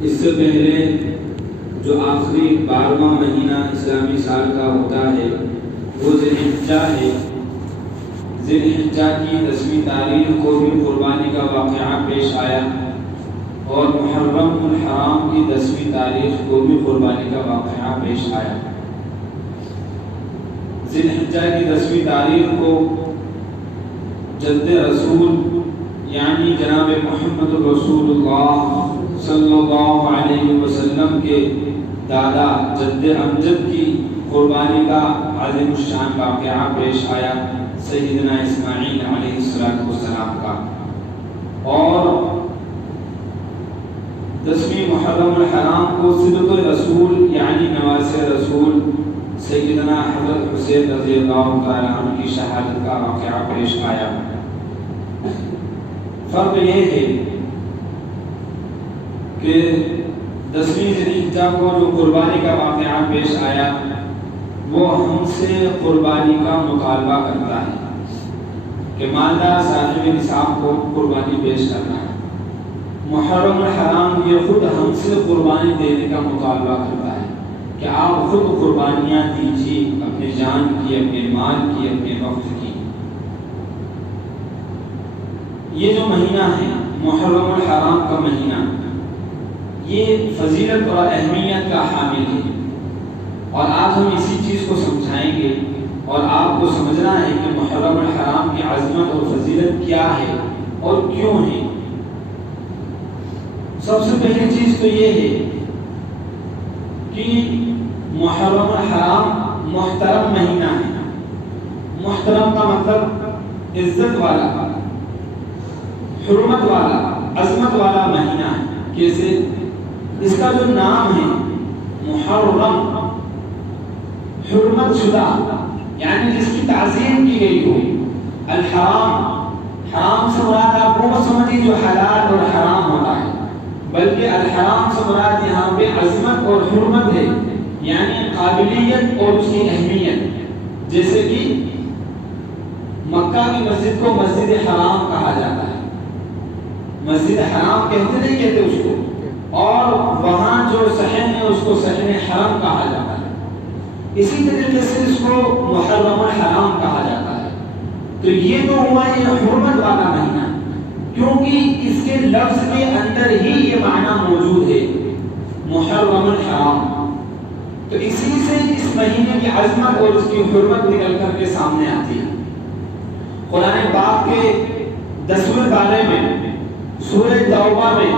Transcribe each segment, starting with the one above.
اس سے پہلے جو آخری 12واں مہینہ اسلامی سال کا ہوتا ہے وہ ذی الحجہ ہے۔ ذی الحجہ کی 10ویں تاریخ کو بھی قربانی کا واقعہ پیش آیا، اور محرم الحرام کی 10ویں تاریخ کو بھی قربانی کا واقعہ پیش آیا۔ ذی الحجہ کی 10ویں تاریخ کو جد رسول یعنی جناب محمد رسول اللہ صلی اللہ علیہ وسلم کے دادا جد امجد کی قربانی کا عظیم الشان واقعہ پیش آیا، سیدنا اسماعیل علیہ السلام کا۔ اور 10ویں محرم الحرام کو صدق رسول یعنی نواسہ رسول سیدنا حضرت حسین رضی اللہ تعالی عنہ کی شہادت کا واقعہ پیش آیا۔ فرق یہ ہے کہ 10ویں ذی الحجہ کو جو قربانی کا واقعہ پیش آیا وہ ہم سے قربانی کا مطالبہ کرتا ہے کہ مالدار صاحب نصاب کو قربانی پیش کرنا ہے۔ محرم الحرام یہ خود ہم سے قربانی دینے کا مطالبہ کرتا ہے کہ آپ خود قربانیاں دیجیے، اپنے جان کی، اپنے مال کی، اپنے وقت کی۔ یہ جو مہینہ ہے محرم الحرام کا مہینہ، یہ فضیلت اور اہمیت کا حامل ہے، اور آج ہم اسی چیز کو سمجھائیں گے، اور آپ کو سمجھنا ہے کہ محرم الحرام کی عظمت اور فضیلت کیا ہے اور کیوں ہے۔ سب سے پہلی چیز تو یہ ہے کہ محرم الحرام محترم مہینہ ہے۔ محترم کا مطلب عزت والا، حرمت والا، عظمت والا مہینہ ہے۔ کیسے؟ اس کا جو نام ہے محرم، حرمت شدہ، یعنی جس کی تعظیم کی گئی ہو۔ الحرام، حرام سے مراد آپ وہ سمجھیں جو حلال اور حرام ہوتا ہے، بلکہ الحرام سے مراد یہاں پہ عظمت اور حرمت ہے، یعنی قابلیت اور اس کی اہمیت۔ جیسے کہ مکہ کی مسجد کو مسجد حرام کہا جاتا ہے، مسجد حرام کہتے نہیں کہتے اس کو، اور وہاں جو صحن ہے اس کو صحن حرم کہا جاتا ہے۔ اسی طریقے سے اس کو محرم الحرام کہا جاتا ہے۔ تو یہ تو ہوا یہ حرمت والا مہینہ، کیونکہ اس کے لفظ کے اندر ہی یہ معنی موجود ہے محرم الحرام۔ تو اسی سے اس مہینے کی عظمت اور اس کی حرمت نکل کر کے سامنے آتی ہے۔ قرآن پاک کے 10ویں پارے میں سورہ توبہ میں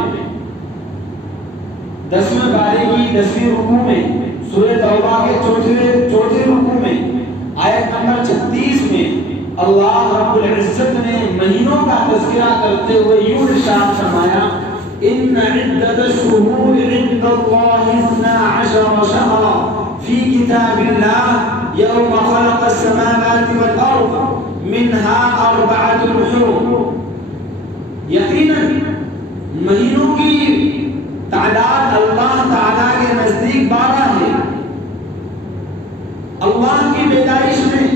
10ویں پارے کی 10ویں رکوع میں سورہ توبہ کے چوتھے رکوع میں آیت نمبر 36 میں اللہ رب العزت نے مہینوں کا تذکرہ کرتے ہوئے یوں ارشاد فرمایا، ان عدت الشہور عند اللہ 12 شہرا فی کتاب اللہ یوم خلق السماوات والارض منها 4 حرم۔ یقیناً مہینوں کی تعداد اللہ تعالیٰ کے نزدیک 12 ہے۔ اللہ کی پیدائش میں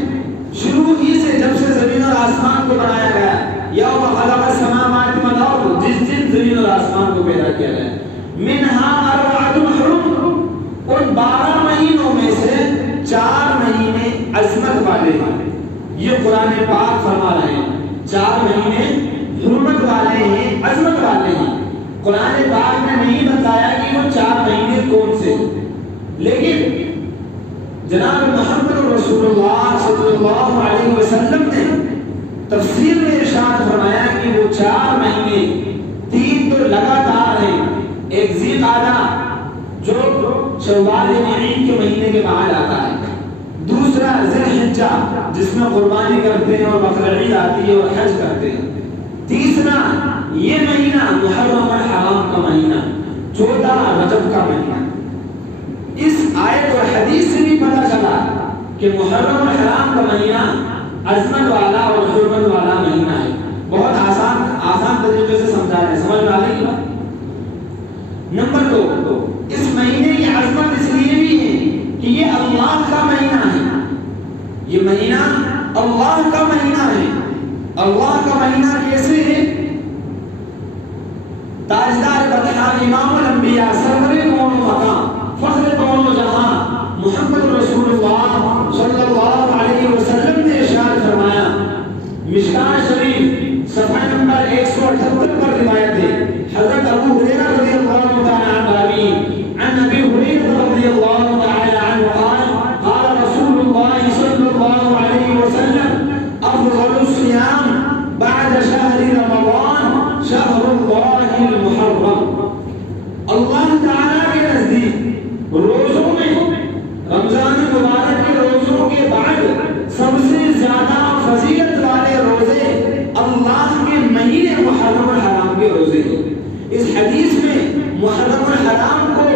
شروع ہی سے جب سے زمین اور آسمان کو بنایا گیا، یوم خلق السماوات والارض، جس دن زمین اور آسمان کو پیدا کیا گیا، منها 4 حرم، ان 12 مہینوں میں سے 4 مہینے عظمت والے ہیں۔ یہ قرآن پاک فرما رہے ہیں 4 مہینے حرمت والے ہیں، عظمت والے ہیں۔ قرآن پاک نے نہیں بتایا کہ وہ 4 مہینے کون سے، لیکن جناب محمد رسول اللہ صلی اللہ علیہ وسلم نے تفسیر میں ارشاد فرمایا کہ وہ 4 مہینے، 3 تو لگاتار ہیں، ایک ذی القعدہ جو شوال عید کے مہینے کے بعد آتا ہے، دوسرا ذی الحجہ جس میں قربانی کرتے ہیں اور بقر عید آتی ہے اور حج کرتے ہیں، تیسرا یہ مہینہ محرم الحرام کا مہینہ، چوتھا رجب کا مہینہ۔ اس آیت اور حدیث سے بھی پتہ چلا کہ محرم الحرام کا مہینہ عظمت والا اور حرمت والا مہینہ ہے۔ بہت آسان طریقے سے سمجھا ہے، سمجھ میں آ رہی ہے بات؟ نمبر 2، اس مہینے کی عظمت اس لیے بھی ہے کہ یہ اللہ کا مہینہ ہے، یہ مہینہ اللہ کا مہینہ ہے۔ اللہ کا مہینہ کیسے ہے؟ تاجدار جہاں امام الانبیاء سرور کون مقام فخر کون جہاں محمد رسول اللہ صلی اللہ علیہ وسلم نے ارشاد فرمایا، مشکاۃ شریف صفحہ نمبر 178 پر روایت ہے، حضرت ابو ہریرہ رضی اللہ تعالی عنہ عن ابی ہریرہ رضی اللہ تعالی عنہ قال قال رسول اللہ صلی اللہ علیہ وسلم افضل الصيام بعد شهر رمضان شهر اللہ المحرم۔ اللہ تعالیٰ کے نزدیک روزوں میں رمضان مبارک کے روزوں کے بعد سب سے زیادہ فضیلت والے روزے اللہ کے مہینے محرم الحرام کے روزے ہیں۔ اس حدیث میں محرم الحرام کو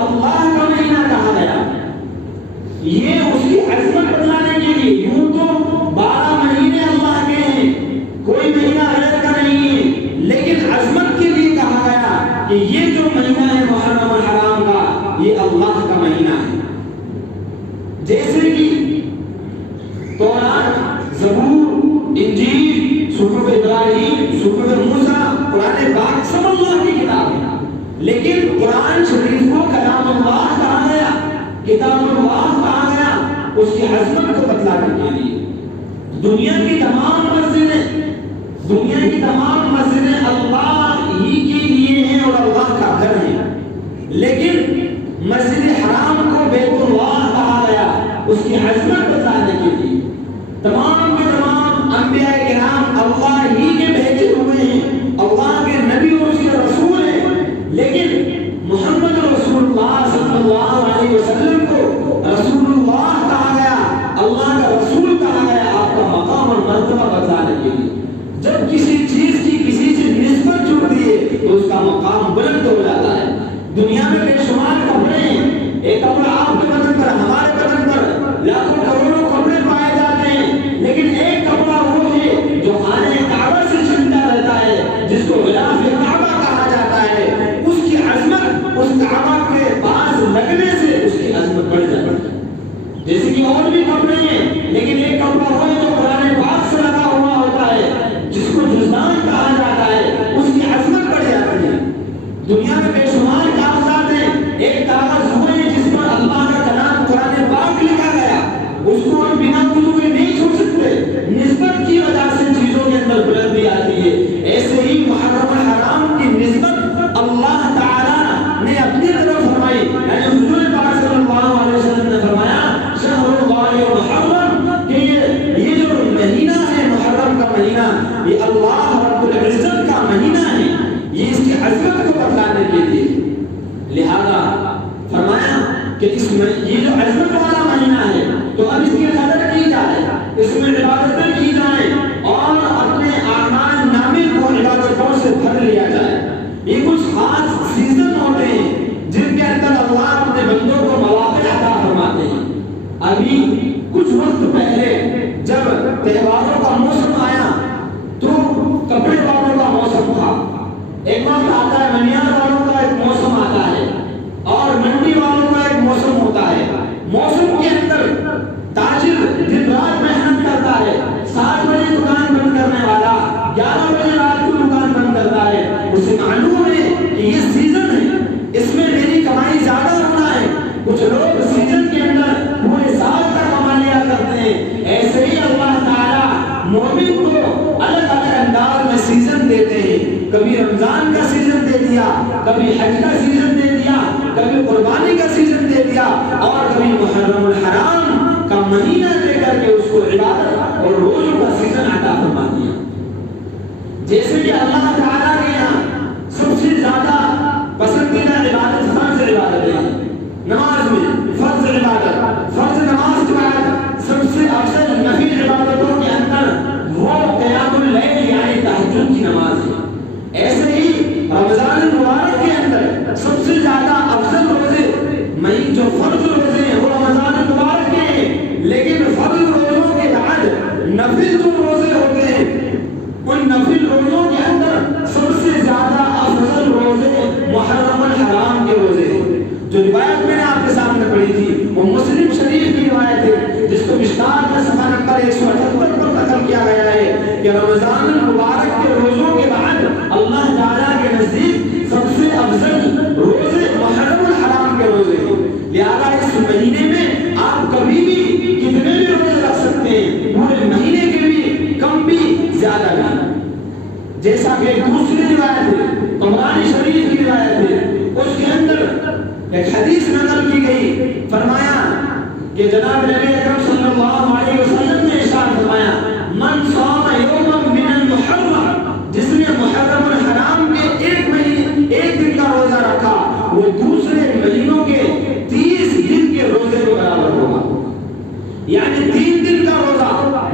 اللہ کا مہینہ کہا گیا، یہ اس کی عظمت بتلانے کے لیے۔ یوں تو 12 مہینے اللہ کے ہیں، کوئی مہینہ غیر کا نہیں ہے، لیکن عظمت کے لیے کہا گیا کہ یہ جو مہینہ ہے محرم الحرام کا، یہ اللہ کا مہینہ ہے۔ جیسے کہ تورات، زبور، انجیل، صحف ابراہیم، صحف موسیٰ، قرآن پاک سب اللہ کی کتاب ہے، لیکن قرآن شریف کو کلام اللہ کہا گیا، کتاب اللہ کہا گیا اس کی عظمت کو بتلانے کے لیے۔ دنیا کی تمام مسجدیں اللہ ہی کے لیے ہیں اور اللہ کا گھر ہے، لیکن مسجد حرام کو بیت اللہ کہا گیا اس کی عظمت بتانے کے لیے۔ تمام کے تمام انبیاء کرام اللہ ہی کے بھیجے ہوئے ہیں، اللہ کے نبی اور اس کے رسول ہیں، لیکن محمد رسول اللہ صلی اللہ علیہ وسلم کو رسول اللہ کہا گیا، اللہ کا رسول کہا گیا، آپ کا مقام اور مرتبہ بتانے کے لیے۔ جب کسی چیز کی کسی سے نسبت جڑتی ہے تو اس کا مقام بلند ہو جاتا ہے۔ دنیا میں بے شمار کپڑے ہیں، ایک کپڑا آپ کے بدن پر، ہمارے بدن پر لاکھوں کروڑوں کپڑے پائے جاتے ہیں، لیکن ایک کپڑا وہ ہے جو خانہ کعبہ سے چمٹا رہتا ہے، جس کو غلاف کعبہ کہا جاتا ہے۔ اس کی عظمت اس کعبہ کے پاس لگنے سے اس کی عظمت بڑھ جاتی ہے۔ جیسے کہ اور بھی کپڑے ہیں، لیکن ایک کپڑا وہ ہے جو قرآن پاک سے لگا ہوا ہوتا ہے، جس کو جزدان کہا جاتا ہے، اس کی عظمت بڑھ جاتی ہے۔ دنیا میں بے شمار کاغذات ہیں، ایک کاغذ وہ ہے جس پر اللہ کا کلام قرآن پاک لکھا گیا، اس کو ہم بنا وضو کے نہیں چھوڑ سکتے، نسبت کی وجہ سے چیزوں کے اندر بلندی آتی ہے۔ ایسے ہی محرم الحرام کی نسبت اللہ تعالیٰ نے اپنی طرف فرمائی، یعنی حضور پاک صلی اللہ علیہ وسلم نے فرمایا شہر اللہ محرم، کہ یہ جو مہینہ ہے محرم کا مہینہ، یہ اللہ رب العزت کا مہینہ ہے، یہ اس کی عظمت کو بتلانے کے لیے۔ لہذا فرمایا کہ یہ جو عظمت والا مہینہ ہے تو اب اس کی قدر کی جائے، اس میں عبادتیں کی جائیں اور اپنے اعمال نامے کو عبادتوں سے بھر لیا جائے۔ یہ کچھ خاص سیزن ہوتے ہیں جن کے اندر اللہ اپنے بندوں کو مواقع عطا فرماتے ہیں۔ ابھی کچھ وقت پہلے جب تہواروں کا موسم آیا تو کپڑے والوں کا موسم تھا، ایک وقت آتا ہے منیار والوں کا ایک موسم آتا ہے اور منڈی والوں کا ایک موسم ہوتا ہے۔ موسم کے اندر تاجر دن رات محنت کرتا ہے، 7 بجے دکان بند کرنے والا 11 بجے رات کو دکان بند کرتا ہے، اسے معلوم ہے کہ یہ سیزن ہے، اس میں میری کمائی زیادہ ہونا ہے۔ کچھ لوگ سیزن کے اندر پورے سال کا کما لیا کرتے ہیں۔ ایسے ہی اللہ تعالیٰ مومن کو الگ الگ انداز میں سیزن دیتے ہیں، کبھی رمضان کا سیزن دے دیا، کبھی حج کا سیزن دے دیا، کبھی قربانی کا سیزن دے دیا، اور کبھی محرم الحرام کا مہینہ دے کر کے اس کو عبادت اور روزوں کا سیزن عطا فرما دیا۔ جیسے کہ اللہ تعالیٰ کے یہاں سب سے زیادہ پسندیدہ عبادت فرض عبادت ہے۔ نماز میں فرض عبادت، فرض نماز کے بعد سب سے افضل نفل عبادتوں کے اندر وہ قیام اللیل یعنی تہجد کی نماز ہے۔ ایسے ہی رمضان المبارک کے اندر سب سے زیادہ افضل روزے جو فرض روزے ہیں وہ رمضان المبارک کے ہیں، لیکن فرض روزوں کے بعد نفل جو روزے ہوتے ہیں ان نفل روزوں کے اندر سب سے زیادہ افضل روزے محرم الحرام کے روزے ہیں۔ جو روایت میں نے آپ کے سامنے پڑھی تھی وہ مسلم شریف کی روایت ہے، جس کو مشکات میں صفحہ نمبر 178 پر نقل کیا گیا ہے کہ رمضان المبارک کے روزوں کے بعد اللہ تعالیٰ کے نزدیک سب سے افضل عیسیٰ کی ایک دوسری روایت ہے، طبرانی شریف کی روایت ہے، اس کے اندر ایک حدیث نقل کی گئی، فرمایا کہ جناب نبی اکرم صلی اللہ علیہ وسلم نے ارشاد فرمایا من صام یوما من المحرم، جس نے محرم الحرام کے ایک دن کا روزہ رکھا وہ دوسرے مہینوں کے 30 دن کے روزے کے برابر ہوگا، یعنی 3 دن کا روزہ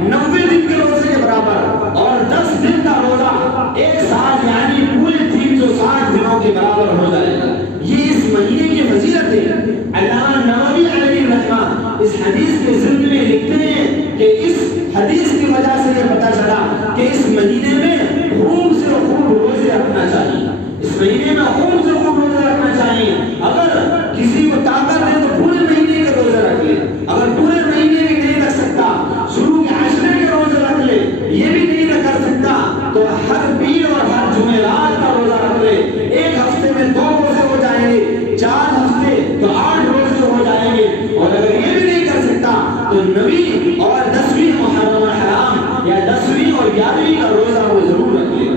90 دن کے روزے کے برابر، اور 10 دن کا روزہ ایک سال یعنی پورے 360 دنوں کے برابر ہو جائے گا۔ یہ اس مہینے کی فضیلت ہے۔ علامہ نووی علیہ الرحمہ اس حدیث کے ضمن میں لکھتے ہیں کہ اس حدیث کی وجہ سے یہ پتہ چلا کہ اس مہینے میں خوب سے خوب روزے رکھنا چاہیے، اس مہینے میں خوب سے خوب روزے رکھنا چاہیے۔ اگر کسی کو طاقت ہے تو پورے مہینے کے روزے رکھ لے، اگر پورے مہینے کے نہیں رکھ سکتا شروع کے عشرے کے روزے رکھ لے، یہ بھی نہیں نہ کر سکتا تو ہر پیر اور ہر جمعرات کا روزہ رکھ لے، ایک ہفتے میں 2 روزے ہو جائیں گے، 4 ہفتے تو 8 روزے ہو جائیں گے، اور اگر یہ بھی نہیں کر سکتا تو 9ویں اور 10ویں محرم الحرام یا 10ویں اور 11ویں کا روزہ وہ ضرور رکھ لے،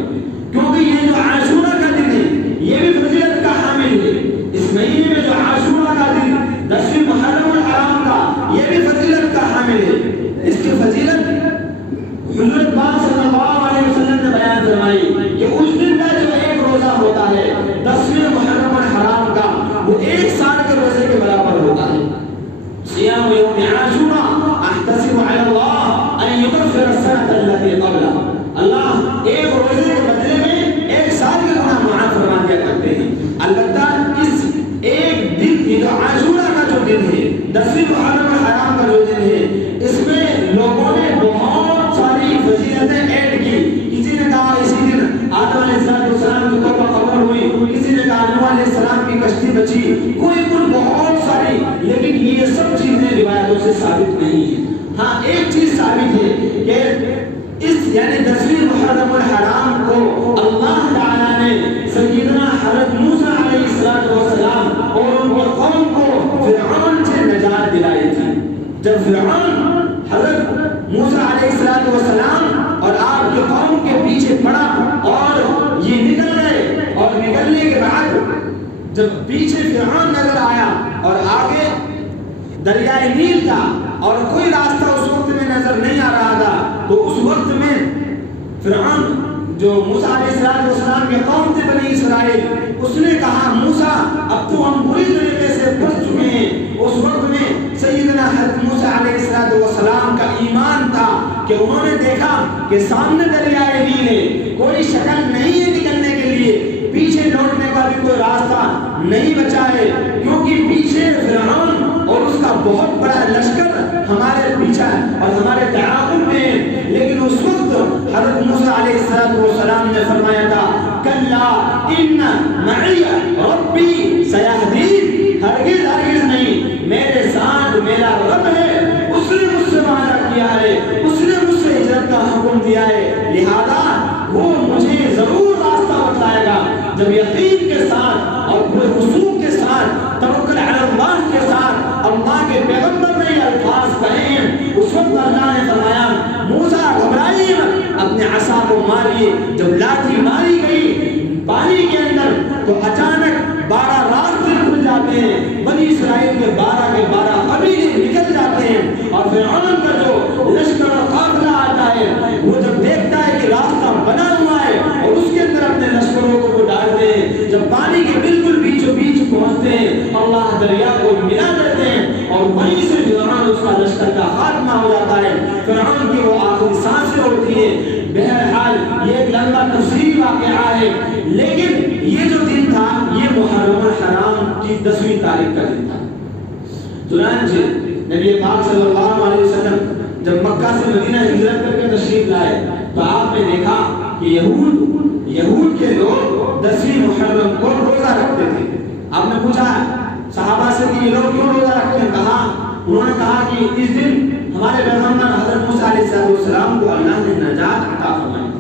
کیونکہ یہ جو عاشورہ کا دن ہے یہ بھی فضیلت کا حامل ہے۔ اس مہینے میں جو عاشورہ کا دن 10ویں محرم الحرام کا یہ بھی فضیلت کا حامل ہے۔ اس کی فضیلت حضرت پاک صلی اللہ علیہ وسلم نے بیان فرمائی کہ اس دن کا جو ایک روزہ ہوتا ہے 10ویں محرم الحرام کا وہ 1 سال کے روزے کے برابر ہوتا ہے۔ صیام یوم عاشورہ احتسب علی اللہ ان یغفر السنۃ التي قبلہ، اللہ ایک روزے کے بدلے میں 1 سال کے گناہ معاف فرما دیا کرتے ہیں۔ البتہ اس ایک دن کی جو عاشورہ کا جو دن ہے 10ویں محرم الحرام کا جو دن ہے اس میں لوگوں نے بہت ساری فضیلتیں ایڈ کی۔ کسی نے کہا اسی دن آدم علیہ السلام کی توبہ قبول ہوئی، کسی نے کہا نوح علیہ السلام کی کشتی بچی، کوئی بہت ساری، لیکن یہ سب چیزیں روایتوں سے ثابت نہیں ہیں۔ ہاں ایک چیز ثابت ہے کہ اس یعنی 10ویں محرم الحرام کو اللہ تعالیٰ نے سیدنا حضرت موسیٰ علیہ السلام اور ان کے قوم کو فرعون سے نجات دلائی تھی۔ جب فرعون حضرت موسیٰ علیہ السلام اور آپ کے قوم کے پیچھے پڑا اور یہ نکل گئے، اور نکلنے کے بعد جب پیچھے فرعون نظر آیا اور آگے دریائے نیل تھا اور کوئی راستہ اس وقت میں نظر نہیں آ رہا تھا، تو اس وقت میں فرعون جو موسیٰ علیہ السلام کے قوم تھے بنی اسرائیل، اس نے کہا موسیٰ اب تو ہم بری طریقے سے پھنس چکے ہیں۔ اس وقت میں سیدنا حضرت موسیٰ علیہ السلام کا ایمان تھا کہ انہوں نے دیکھا کہ سامنے دریائے نیل ہے، کوئی شکل نہیں ہے نکلنے کے لیے، پیچھے لوٹنے کا بھی کوئی راستہ نہیں بچا ہے، کیونکہ پیچھے فرعون اور اس کا بہت بڑا لشکر ہمارے پیچھے اور ہمارے تعاقب میں ہے۔ لیکن اس وقت حضرت موسیٰ علیہ السلام نے فرمایا تھا کلا ان معی ربی سیہدین، ہرگز ہرگز نہیں، میرے ساتھ میرا رب ہے، اس نے مجھ سے وعدہ کیا ہے، اس نے مجھ سے ہجرت کا حکم دیا ہے، لہذا وہ مجھے ضرور راستہ بتائے گا۔ جب یقین کے ساتھ اور پورے خشوع کے ساتھ توکل علی اللہ کے ساتھ اللہ کے پیغمبر نے یہ الفاظ کہے ہیں، اس وقت اللہ نے فرمایا موسیٰ گھبرائیے مت، اپنے عصا کو ماریے۔ جب لاٹھی ماری گئی پانی کے اندر تو اچانک 12 راستے کھل جاتے ہیں، بنی اسرائیل کے 12 قبیلے نکل جاتے ہیں، اور فرعون کا جو لشکر اور قافلہ آتا ہے وہ جب دیکھتا ہے کہ راستہ بنا ہوا ہے اور اس کے اندر اپنے لشکروں کو وہ ڈالتے ہیں، جب پانی کے بالکل بیچوں بیچ پہنچتے ہیں اللہ دریا کو ملا دیتے ہیں اور وہیں سے فرعون اس کا لشکر کا خاتمہ ہو جاتا ہے، فرعون کی وہ آخری سانسیں ہوتی ہیں۔ بہرحال یہ ایک لمبا تفصیلی واقعہ ہے، لیکن یہ جو دن تھا یہ محرم الحرام کی 10ویں تاریخ کا دن تھا۔ چنانچہ نبی پاک صلی اللہ علیہ وسلم جب مکہ سے مدینہ ہجرت کر کے تشریف لائے تو آپ نے دیکھا کہ یہود کے لوگ 10ویں محرم کو روزہ رکھتے تھے۔ آپ نے پوچھا صحابہ سے کہ یہ لوگ کیوں روزہ رکھتے ہیں؟ انہوں نے کہا کہ اس دن ہمارے پیغمبر حضرت موسیٰ علیہ السلام کو اللہ نے نجات عطا فرمائی۔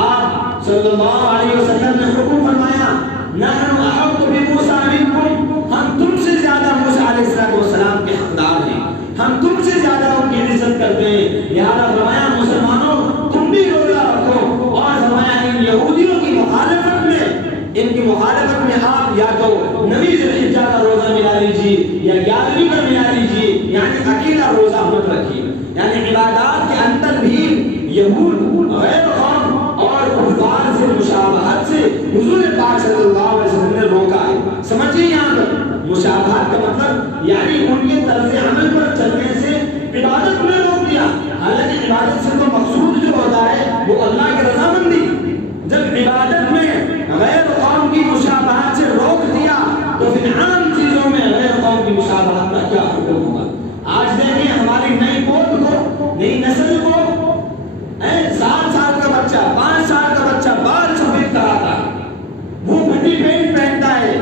آپ صلی اللہ علیہ وسلم نے حکم فرمایا نحن احق بموسیٰ منکم، ہم تم سے زیادہ موسیٰ علیہ السلام کے حقدار ہیں، ہم تم سے زیادہ ان کی عزت کرتے ہیں، لہذا فرمایا مسلمانوں تم بھی روزہ رکھو، اور فرمایا ان یہودیوں مخالفت میں آپ یا تو 9 ذی الحجہ کا روزہ ملا لیجیے یا 11ویں کا ملا لیجیے، یعنی اکیلا روزہ مت رکھیے۔ یعنی عبادات کے اندر بھی یہود، غیر قوم اور کفار سے مشابہت سے حضور پاک صلی اللہ علیہ وسلم نے روکا ہے۔ سمجھیے یہاں پر مشابہت کا مطلب یعنی ان کے طرز عمل پر چلنے سے عبادت میں روک دیا۔ حالانکہ عبادت سے تو مقصود جو ہوتا ہے وہ اللہ کی رضامندی، جب عبادت میں غیر قوم کی مشابہت سے روک دیا تو پھر عام چیزوں میں غیر قوم کی مشابہت کا کیا حکم ہوگا؟ آج دیکھیں ہماری نئی پوت کو، نئی نسل کو 7 سال کا بچہ، 5 سال کا بچہ بال سفید کراتا ہے، وہ پھٹی پینٹ پہنتا ہے،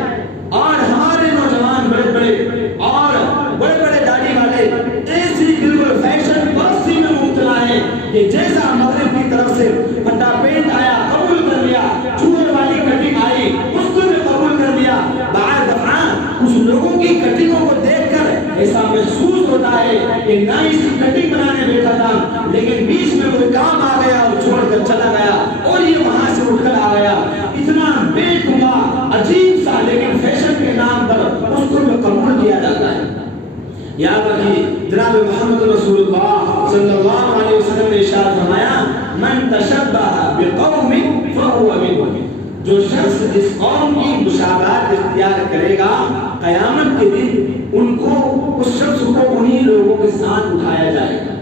اور ہمارے نوجوان بڑے بڑے اور بڑے بڑے داڑھی والے ایسی بالکل فیشن پرستی میں مبتلا ہے کہ جیسا مغرب کی طرف سے پھٹا پینٹ آیا قبول کر لیا، چوہے والی کٹنگ آئی اس کو بھی قبول کر لیا۔ بعض دفعہ کچھ لوگوں کی کٹنگوں کو دیکھ کر ایسا محسوس ہوتا ہے کہ نہ اس کی کٹنگ بنانے بیٹھا تھا، لیکن بیچ میں کوئی کام آ گیا اور چھوڑ کر چلا گیا اور یہ وہاں سے اٹھ کر آ گیا۔ اتنا بے تکا عجیب سا، لیکن فیشن کے نام پر اس کو بھی قبول کیا جاتا ہے۔ یاد رکھیے جناب محمد رسول اللہ صلی اللہ علیہ وسلم نے ارشاد فرمایا، من تشبہ بقوم فہو منہم، جو شخص جس قوم کی مشابہت اختیار کرے گا قیامت کے دن ان کو، اس شخص کو انہی لوگوں کے ساتھ اٹھایا جائے گا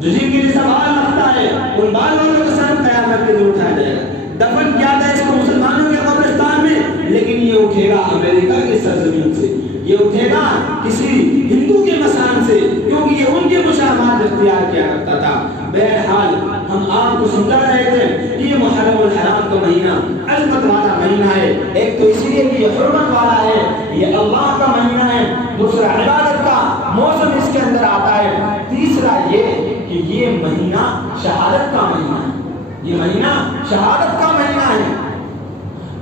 جو جن کے لیے سوال رکھتا ہے، ان بال والوں کے ساتھ قیامت کے دن اٹھایا جائے گا۔ دفن کیا تھا اس کو مسلمانوں کے قبرستان میں، لیکن یہ اٹھے گا امریکہ کی سرزمین سے، یہ اٹھے گا کسی ہندو کے مسان سے، کیونکہ یہ ان کی مشابہت اختیار کیا کرتا تھا۔ بہرحال ہم آپ کو سمجھا رہے تھے کہ یہ محرم الحرام کا مہینہ عظمت والا مہینہ ہے، ایک تو اس لیے کہ یہ حرمت والا ہے، یہ اللہ کا مہینہ ہے، دوسرا عبادت کا موسم اس کے اندر آتا ہے، تیسرا یہ کہ یہ مہینہ شہادت کا مہینہ ہے، یہ مہینہ شہادت کا مہینہ ہے۔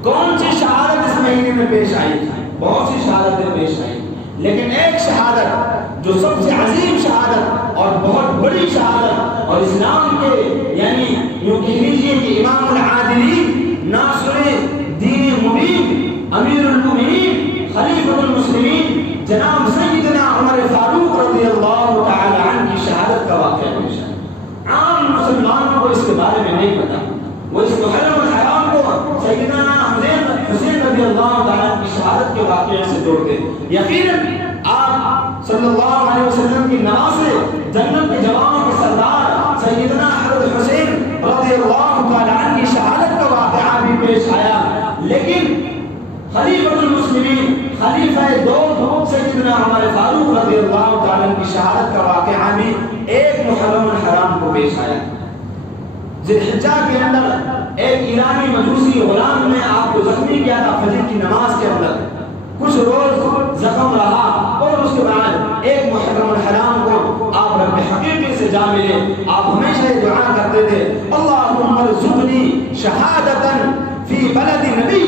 کون سی شہادت اس مہینے میں پیش آئی؟ بہت سی شہادتیں پیش آئی، لیکن ایک شہادت جو سب سے عظیم شہادت اور بہت بڑی شہادت اور اسلام کے یعنی یوں کہہ لیجیے کہ امام العادلین، ناصر دین مبین، امیر المؤمنین، خلیفۃ المسلمین جناب سیدنا عمر فاروق رضی اللہ تعالی عنہ کی شہادت کا واقعہ پیش ہے۔ عام مسلمانوں کو اس کے بارے میں نہیں پتا، وہ اس محرم الحرام کو سیدنا حسین رضی اللہ تعالیٰ کی شہادت کے واقعے سے جوڑتے۔ یقیناً آپ صلی اللہ علیہ وسلم کی نواسے، جنت کے جوانوں کے سردار سیدنا حضرت حسین رضی اللہ تعالیٰ عنہ کی شہادت کا واقعہ بھی پیش آیا، لیکن خلیفۃ المسلمین، خلیفہ دو سیدنا عمر فاروق رضی اللہ تعالیٰ عنہ کی شہادت کا واقعہ بھی ایک محرم الحرام کو پیش آیا۔ ذی الحجہ کے اندر ایک ایرانی مجوسی غلام نے آپ کو زخمی کیا تھا فجر کی نماز کے اندر، کچھ روز زخم رہا اور اس کے بعد ایک محرم الحرام کو آپ رب حقیقی سے جا ملے۔ آپ ہمیشہ یہ دعا کرتے تھے، اللہم ارزقنی شہادتا فی بلد نبی۔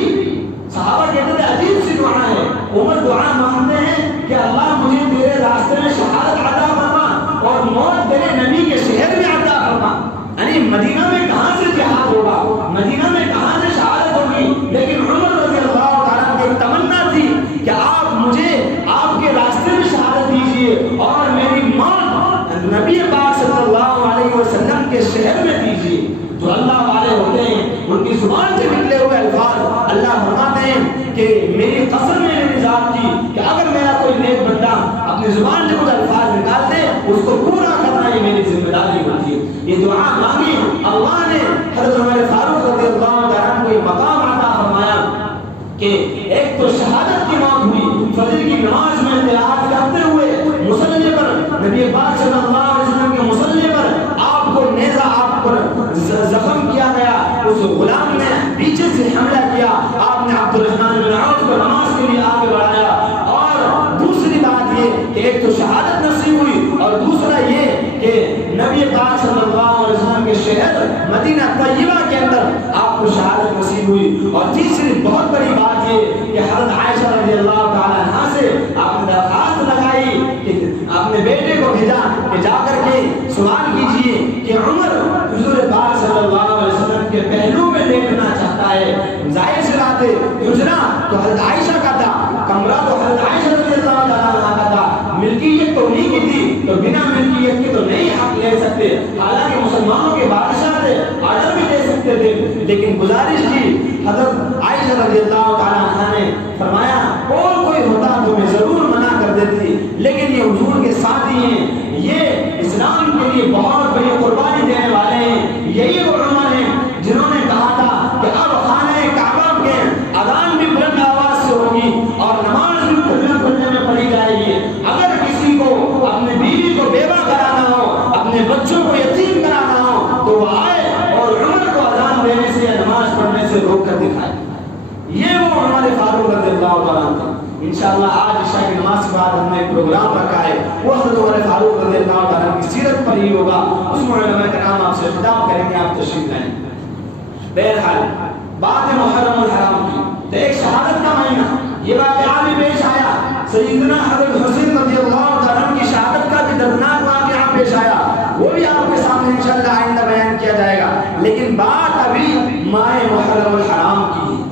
صحابہ کہتے تھے عجیب سی دعا ہے، عمر دعا مانگتے ہیں کہ اللہ مجھے تیرے راستے میں شہادت عطا فرما اور موت تیرے نبی کے شہر میں عطا فرما۔ یعنی مدینہ میں کہاں سے جہاد ہوگا، مدینہ میں کہاں سے شہادت ہوگی، لیکن عمر رضی اللہ تعالیٰ کی تمنا تھی کہ آپ مجھے آپ کے راستے میں شہادت دیجیے اور میری موت نبی پاک صلی اللہ علیہ وسلم کے شہر میں دیجیے۔ جو اللہ والے ہوتے ہیں ان کی زبان سے نکلے ہوئے الفاظ اللہ فرماتے ہیں کہ میری قسم ہے میری ذات کی کہ اگر میرا کوئی نیک بندہ اپنی زبان سے کچھ الفاظ نکال دے اس کو پورا کرنا یہ میری ذمہ داری ہوتی ہے۔ یہ دعا مانگی، اللہ نے حضرت عمر فاروق رضی اللہ عنہ کو یہ مقام عطا فرمایا کہ ایک تو شہادت کی موت ہوئی، فجر کی نماز میں تلاوت کرتے ہوئے مصلی پر نبی پاک صلی اللہ علیہ وسلم کے مصلی پر آپ کو نیزہ آپ پر زخم کیا گیا، اس غلام نے پیچھے سے حملہ کیا، آپ نے عبد الرحمن بن عوف کو نماز کے لیے آگے بڑھایا۔ اور دوسری بات یہ کہ ایک تو شہادت نصیب ہوئی اور دوسرا یہ کہ نبی پاک صلی اللہ علیہ وسلم کے شہر مدینہ طیبہ کے اندر آپ کو شہادت نصیب ہوئی۔ اور تیسری بہت بڑی بات یہ کہ حضرت عائشہ رضی اللہ تعالیٰ عنہا سے آپ نے درخواست لگائی کہ اپنے بیٹے کو بھیجا کہ جا کر کے سوال کیجئے کہ عمر حضور پاک صلی اللہ علیہ وسلم کے پہلو میں لیٹنا چاہتا ہے۔ ظاہر سی بات ہے حجرہ تو حضرت عائشہ کا تھا، کمرہ تو حضرت عائشہ رضی اللہ تعالیٰ عنہ کا تھا، ملکیت تو انہیں کی تھی، تو بنا ملکیت کے تو نہیں حق لے سکتے، حالانکہ مسلمانوں کے بادشاہ تھے، آرڈر بھی دے سکتے تھے، لیکن گزارش کی حضرت عائشہ رضی اللہ تعالیٰ عنہ نے فرمایا اور کوئی ہوتا تو میں ضرور منع کر دیتی، لیکن یہ حضور کے ساتھی ہیں، یہ اسلام کے لیے بہت بڑی قربانی دینے والے ہیں، یہی وہ عمر ہیں جنہوں نے کہا تھا کہ اب خانہ کعبہ کے اذان بھی بلند آواز سے ہوگی اور نماز بھی کھلنے میں پڑھی جائے گی، اگر کسی کو اپنے بیوی کو بیوہ کرانا ہو، اپنے بچوں کو یتیم کرانا ہو تو وہ آئے اور عمر کو اذان دینے سے یا نماز پڑھنے سے روک کر دکھائے۔ یہ وہ عمر فاروق رضی اللہ تعالیٰ عنہ۔ انشاءاللہ آج عشاء کی نماز کے بعد ہم نے ایک پروگرام رکھا ہے، وہ حضرت عمر فاروق رضی اللہ تعالیٰ عنہ کی سیرت پر ہی ہوگا، اس میں علماء کرام آپ سے خطاب کریں گے، آپ تشریف لائیں۔ بہرحال بات محرم الحرام کی، تو ایک شہادت کا مہینہ، یہ واقعہ بھی پیش آیا، سیدنا حضرت حسین رضی اللہ تعالیٰ عنہ کی شہادت کا بھی دردناک واقعہ پیش آیا، وہ بھی آپ کے سامنے انشاءاللہ آئندہ بیان کیا جائے گا، لیکن بات ابھی ماہ محرم الحرام کی ہے۔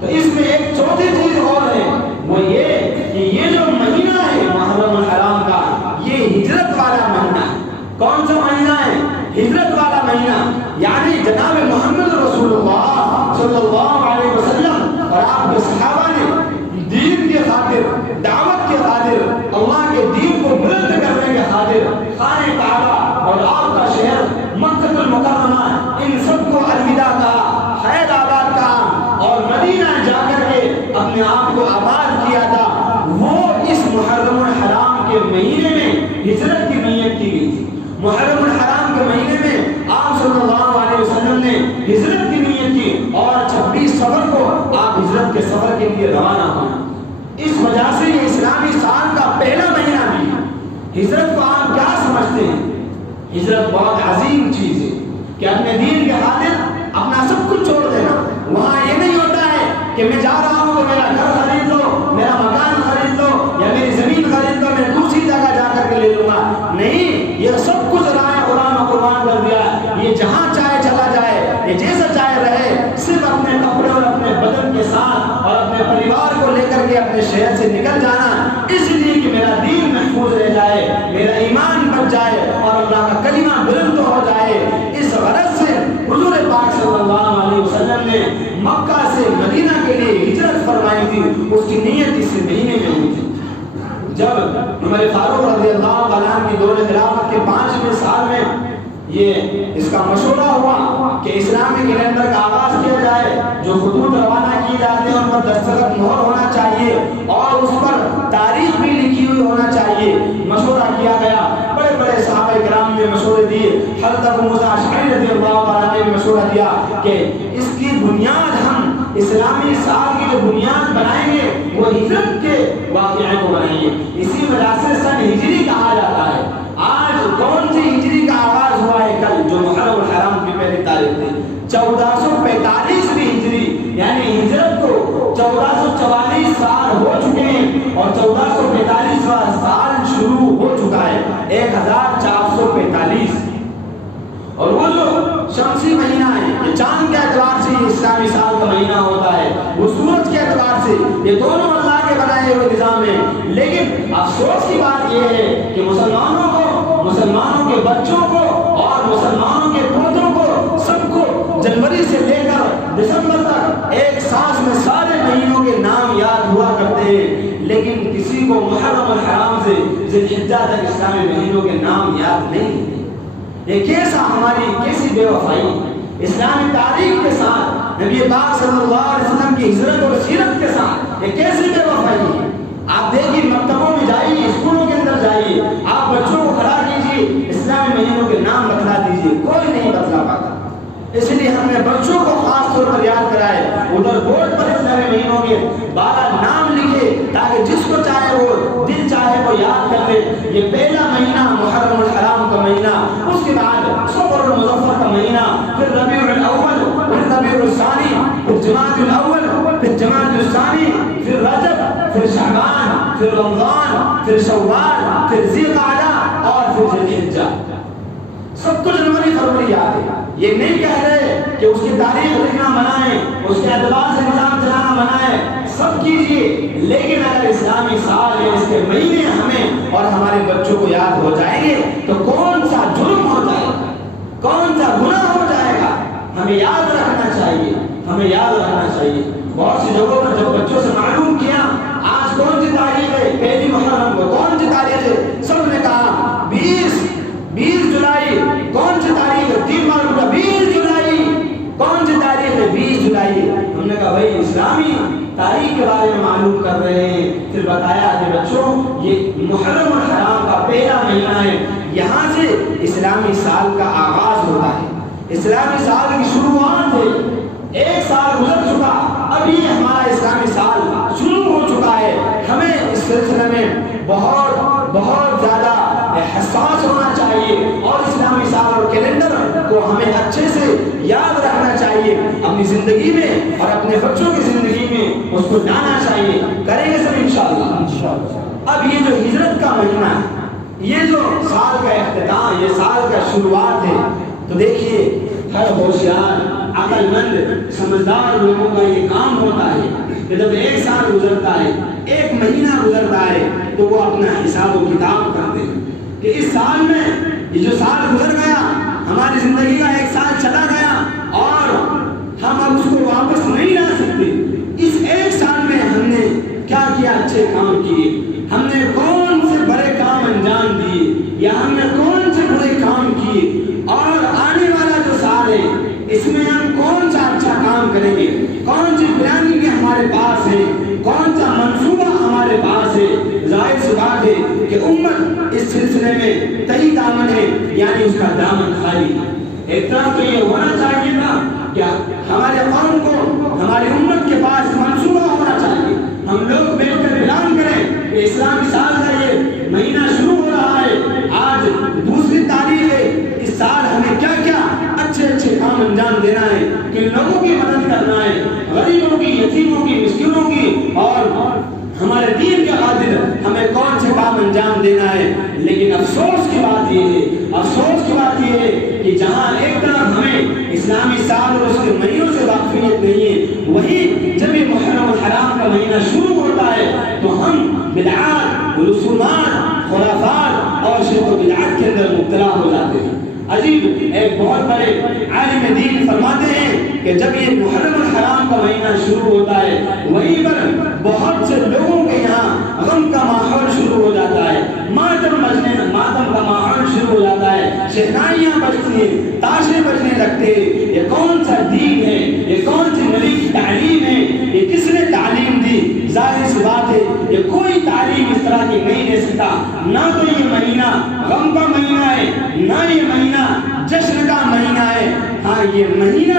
تو اس میں ایک چوتھی چیز اور ہے، وہ یہ کہ یہ جو مہینہ ہے محرم الحرام کا، یہ ہجرت والا مہینہ ہے۔ کون سا مہینہ ہے؟ ہجرت والا مہینہ، یعنی جناب محمد رسول اللہ صلی اللہ علیہ وسلم اور آپ کے صحابہ نے دین کے خاطر، دعوت کے خاطر، اللہ کے دین کو بلند کرنے کے خاطر خانہ کعبہ اور آپ کا شہر مکہ المکرمہ ان سب کو الوداع کہا، حید آباد کہا اور مدینہ جا کر کے اپنے آپ کو آباد کیا تھا۔ وہ اس محرم الحرام کے مہینے میں ہجرت کی نیت کی گئی تھی۔ محرم الحرام کے مہینے میں آپ صلی اللہ علیہ وسلم نے ہجرت کی نیت کی اور 26 صفر کو آپ ہجرت کے سفر کے لیے روانہ ہوئے۔ اس وجہ سے یہ اسلامی سال کا پہلا مہینہ بھی ہے۔ ہجرت کو آپ کیا سمجھتے ہیں؟ ہجرت بہت عظیم چیز ہے کہ اپنے دین کے خاطر اپنا سب کچھ چھوڑ دینا۔ وہاں یہ نہیں ہوتا ہے کہ میں جا رہا ہوں تو میرا گھر خرید لو، میرا مکان خرید لو یا میری زمین خرید لو، میں دوسری جگہ جا کر کے لے لوں گا، نہیں، یہ سب کچھ رائے قرآن و قربان کر دیا، یہ جہاں چاہے چلا جائے، یہ جیسا چاہے رہے، صرف اپنے کپڑے اور اپنے بدن کے ساتھ اور اپنے پریوار کو لے کر کے اپنے شہر سے نکل جانا، اس لیے کہ میرا دین محفوظ رہ جائے، میرا ایمان بچ جائے اور اللہ کا کلمہ بلند ہو جائے۔ اس غرض سے حضور پاک صلی اللہ علیہ وسلم نے مکہ سے مدینہ کے لیے ہجرت فرمائی تھی، اس کی نیت اس مہینے میں ہوئی تھی۔ جب عمر فاروق رضی اللہ تعالیٰ عنہ کی دور خلافت کے 5ویں سال میں یہ اس کا مشورہ ہوا کہ اسلامی کیلنڈر کا آغاز کیا جائے، جو خطوط روانہ کی جاتے ہیں ان پر دستخط مہر ہونا چاہیے اور اس پر تاریخ بھی لکھی ہوئی ہونا چاہیے۔ مشورہ کیا گیا، بڑے بڑے صحابہ کرام نے مشورے دیے، حضرت ابو موسیٰ اشعری رضی اللہ تعالیٰ نے مشورہ دیا کہ اس کی بنیاد ہم اسلامی سال کی جو بنیاد بنائیں گے وہ ہجرت کے واقعے کو بنائیں گے، اسی وجہ سے سن ہجری کہا جاتا ہے۔ آج کون سی ہجری کا آغاز ہوا ہے؟ کل، جو محرم الحرام کی پہلی تاریخ تھی، 1445 ہجری، یعنی ہجرت کو 1444 سال ہو چکے ہیں اور 1445واں سال شروع ہو چکا ہے، 1445۔ اور وہ جو شمسی مہینہ ہے، یہ چاند کے اعتبار سے یہ اسلامی سال کا مہینہ ہوتا ہے، وہ سورج کے اعتبار سے، یہ دونوں اللہ کے بنائے ہوئے نظام ہیں، لیکن افسوس کی بات یہ ہے کہ مسلمانوں کو، مسلمانوں کے بچوں کو اور مسلمانوں کے پوتوں کو، سب کو جنوری سے لے کر دسمبر تک ایک سانس میں سارے مہینوں کے نام یاد ہوا کرتے ہیں، لیکن کسی کو محرم الحرام سے ذی الحجہ تک اسلامی مہینوں کے نام یاد نہیں۔ یہ کیسا ہماری کیسی بے وفائی، اسلامی تاریخ کے ساتھ نبی پاک صلی اللہ علیہ وسلم کی ہجرت اور سیرت کے ساتھ یہ کیسی بے وفائی ہے۔ آپ دیکھیے، مکتبوں میں جائیے، اسکولوں کے اندر جائیے، آپ بچوں کو کھڑا کیجیے، اسلامی مہینوں کے نام بتلا دیجیے، کوئی نہیں بتلا پاتا۔ اس لیے ہم نے بچوں کو خاص طور پر یاد کرائے، ادھر بورڈ پر اسلامی مہینوں کے 12 نام لکھے تاکہ جس کو چاہے وہ دل چاہے وہ یاد کر لے۔ یہ پہلا مہینہ محرم الحرام کا مہینہ، اس کے بعد صفر المظفر کا مہینہ، پھر ربیع الاول، پھر ربیع الثانی، پھر جمادی الاول، پھر جمادی الثانی، پھر رجب، پھر شعبان، پھر رمضان، پھر شوال، پھر ذی القعدہ اور پھر ذی الحجہ۔ سب کو جنوری فروری یاد ہے۔ یہ نہیں کہہ رہے کہ اس کی تاریخ لکھنا منع ہے، اس کے اعتبار سے نظام چلانا منع ہے، سب کیجیے، لیکن اگر اسلامی سال یا اس کے مہینے ہمیں اور ہمارے بچوں کو یاد ہو جائیں گے تو کون سا جرم ہو جائے گا، کون سا گناہ ہو جائے گا، ہمیں یاد رکھنا چاہیے، ہمیں یاد رکھنا چاہیے۔ بہت سی جگہوں پر جب بچوں سے معلوم کیا آج کون سی تاریخ ہے، پہلی محرم کو کون سی تاریخ ہے، سب نے کہا 20 جولائی۔ کون سی تاریخ ہے؟ 3 مارچ کا 20 جولائی۔ کون سی تاریخ ہے؟ 20 جولائی۔ ہم نے کہا بھائی اسلامی تاریخ کے بارے میں معلوم کر رہے ہیں۔ پھر بتایا کہ بچوں یہ محرم الحرام کا پہلا مہینہ ہے، یہاں سے اسلامی سال کا آغاز ہوتا ہے، اسلامی سال کی شروعات ہے۔ ایک سال گزر چکا، ابھی ہمارا اسلامی سال شروع ہو چکا ہے۔ ہمیں اس سلسلے میں بہت زیادہ حساس ہونا چاہیے اور اسلامی سال اور کیلنڈر کو ہمیں اچھے سے یاد رکھنا چاہیے، اپنی زندگی میں اور اپنے بچوں کی زندگی میں اس کو لانا چاہیے۔ کریں گے سب انشاءاللہ۔ اب یہ جو ہجرت کا مہینہ ہے، یہ جو سال کا اختتام، یہ سال کا شروعات ہے، تو دیکھیے ہر ہوشیار عقل مند سمجھدار لوگوں کا یہ کام ہوتا ہے کہ جب ایک سال گزرتا ہے، ایک مہینہ گزرتا ہے، تو وہ اپنا حساب و کتاب کرتے ہیں کہ اس سال میں یہ جو سال گزر گیا، ہماری زندگی کا ایک سال چلا گیا اور ہم اب اس کو واپس نہیں لا سکتے۔ اس ایک سال میں ہم نے کیا کیا اچھے کام کیے، ہم نے کون سے بڑے کام انجام دیے یا ہم نے کون سے برے کام کیے، اور آنے والا جو سال ہے اس میں ہم کون سا اچھا کام کریں گے، کون سی پلاننگ ہمارے پاس ہے، کون سا منصوبہ ہمارے پاس ہے۔ ظاہر سی بات ہے کہ امت اس سلسلے میں تہی دامن ہے، یعنی اس کا دامن خالی ہے۔ ایک طرف تو یہ ہونا چاہیے نا کہ ہمارے قوم کو، ہماری امت کے پاس منصوبہ ہونا چاہیے، ہم لوگ بیٹھ کر اعلان کریں کہ اسلامی سال کا یہ مہینہ شروع ہو رہا ہے، آج 2 تاریخ ہے، اس سال ہمیں کیا کیا اچھے کام انجام دینا ہے، کہ لوگوں کی مدد کرنا ہے، غریبوں کی، یتیموں کی، مسکینوں کی، اور ہمارے دین کے خاطر ہمیں کون سے کام انجام دینا ہے۔ لیکن افسوس کی بات یہ ہے کہ جہاں ایک طرف ہمیں اسلامی سال اور اس کے مہینوں سے واقفیت نہیں ہے، وہی جب یہ محرم الحرام کا مہینہ شروع ہوتا ہے تو ہم بدعات، رسومات، خرافات اور شرک و بدعات کے اندر مبتلا ہو جاتے ہیں۔ عجیب، ایک بہت بڑے عالم دین فرماتے ہیں کہ جب یہ محرم الحرام کا مہینہ شروع ہوتا ہے، وہیں پر بہت سے لوگوں کے یہاں غم کا ماحول شروع ہو جاتا ہے، ماتم کا ماحول شروع ہو جاتا ہے، شہنائیاں بجتی ہیں، تاشے بجنے لگتے ہیں۔ یہ کون سا دین ہے، یہ کون سی نبی کی تعلیم ہے، یہ کس نے تعلیم دی؟ ظاہر سی بات ہے یہ کوئی تعلیم اس طرح کی نہیں دے سکتا۔ نہ تو یہ مہینہ غم کا مہینہ ہے، نہ یہ مہینہ جشن کا مہینہ ہے، ہاں یہ مہینہ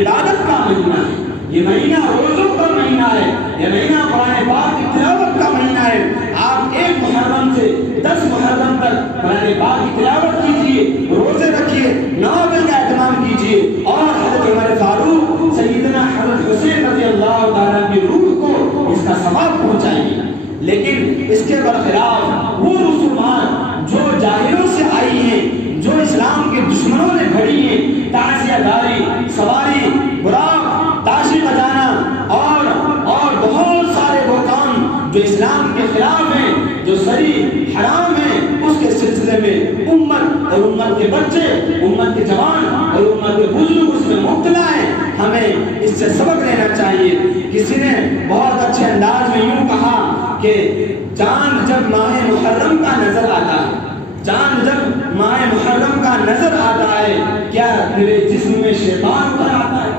عبادت کا مہینہ ہے، یہ مہینہ روزوں کا مہینہ ہے، یہ مہینہ قرآن پاک کی تلاوت کا مہینہ ہے۔ آپ 1 محرم سے 10 محرم تک قرآن پاک کی تلاوت کیجیے، روزے رکھیے، نوافل کا اہتمام کیجیے، اور حضرت عمر فاروق سیدنا حضرت حسین رضی اللہ تعالیٰ کی روح کو اس کا ثواب پہنچائیے۔ لیکن اس کے برخلاف وہ رسومات جو جاہلوں سے آئی ہیں، جو اسلام کے دشمنوں نے گھڑی ہیں، تعزیہ داری، سواری، براق، تاشے بجانا اور بہت سارے وہ کام جو اسلام کے خلاف ہیں، جو صریح حرام ہیں، اس کے سلسلے میں امت اور امت کے بچے، امت کے جوان اور امت کے بزرگ اس میں مبتلا ہیں۔ ہمیں اس سے سبق لینا چاہیے۔ کسی نے بہت اچھے انداز میں یوں کہا کہ چاند جب ماہ محرم کا نظر آتا ہے، چاند جب ماہ محرم کا نظر آتا ہے، کیا تیرے جسم میں شیطان اتر آتا ہے؟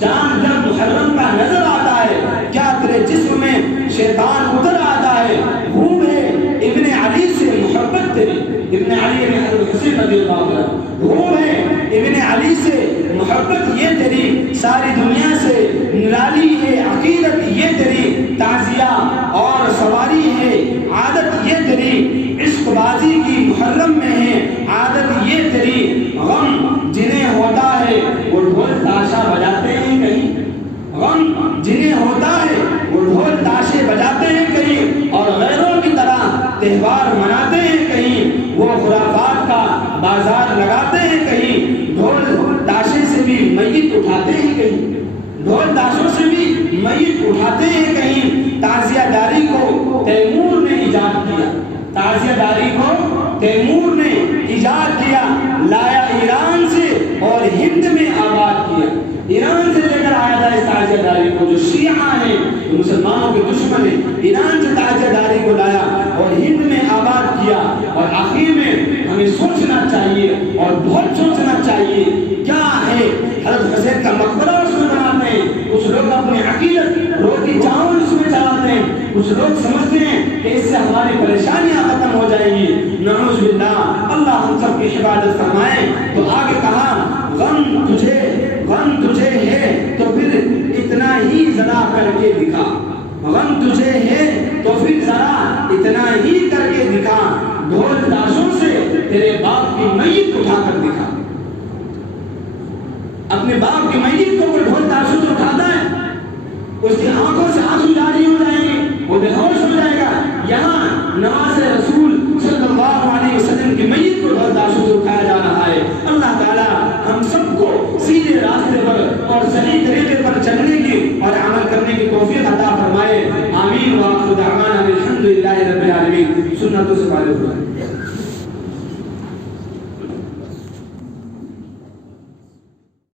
چاند جب محرم کا نظر آتا ہے، کیا تیرے جسم میں شیطان اتر آتا ہے؟ خوب ہے ابن علی سے محبت تیری، ابن علی نے حضرت حسین رضی اللہ عنہ، خوب ہے ابن علی سے محبت یہ تیری، ساری دنیا سے نرالی ہے عقیدت یہ تیری، تعزیہ اور سواری ہے عادت یہ تیری، عشق بازی کی محرم میں ہے عادت یہ تیری، غم جنہیں ہوتا ہے وہ ڈھول تاشا بجاتے ہیں کہیں، غم جنہیں ہوتا ہے وہ ڈھول تاشے بجاتے ہیں کہیں، اور غیروں کی طرح تہوار مناتے ہیں کہیں، وہ خرافات کا بازار لگاتے ہیں کہیں، ڈھول تاشے اٹھاتے ہیں کہیں، ڈھول تاشوں سے بھی میت اٹھاتے ہیں کہیں۔ تعزیہ داری کو تیمور نے ایجاد کیا، تعزیہ داری کو تیمور نے ایجاد کیا، لایا ایران سے اور ہند میں آباد کیا۔ ایران سے لے کر آیا تھا اس تعزیہ داری کو، جو شیعہ ہیں، جو مسلمانوں کے دشمن ہیں، ایران سے تعزیہ داری کو لایا اور ہند میں آباد کیا۔ اور آخر میں ہمیں سوچنا چاہیے اور بہت سوچنا چاہیے کیا ہے حضرت حسین کا مقبرہ اس میں بناتے ہیں، کچھ لوگ اپنی عقیدت روٹی چاول اس میں چلاتے ہیں، کچھ لوگ سمجھتے ہیں کہ اس سے ہماری پریشانیاں ختم ہو جائیں گی۔ نعوذ باللہ، اللہ ہم سب کی حفاظت فرمائے۔ تو آگے کہا غم تجھے ہے تو پھر اتنا ہی ذرا کر کے دکھا، غم تجھے ہے تو پھر ذرا اتنا ہی کر کے دکھا، ڈھول تاشوں سے تیرے باپ کی میت اٹھا کر دکھا۔ اپنے باپ کی میت کو کوئی ڈھول تاشوں سے اٹھاتا ہے، اس کی آنکھوں سے آنسو جاری ہو جائیں گے، وہ بے ہوش ہو جائے گا۔ یہاں نماز رسول صلی اللہ علیہ وسلم کی میت کو ڈھول تاشوں سے اٹھایا جا رہا ہے۔ اللہ تعالی ہم سب کو سیدھے راستے پر اور صحیح طریقے پر چلنے کی اور عمل کرنے کی توفیق عطا فرمائے۔ آمین۔ وآخر دعوانا الحمدللہ رب العالمین۔ سنتوں سے فارغ ہوا۔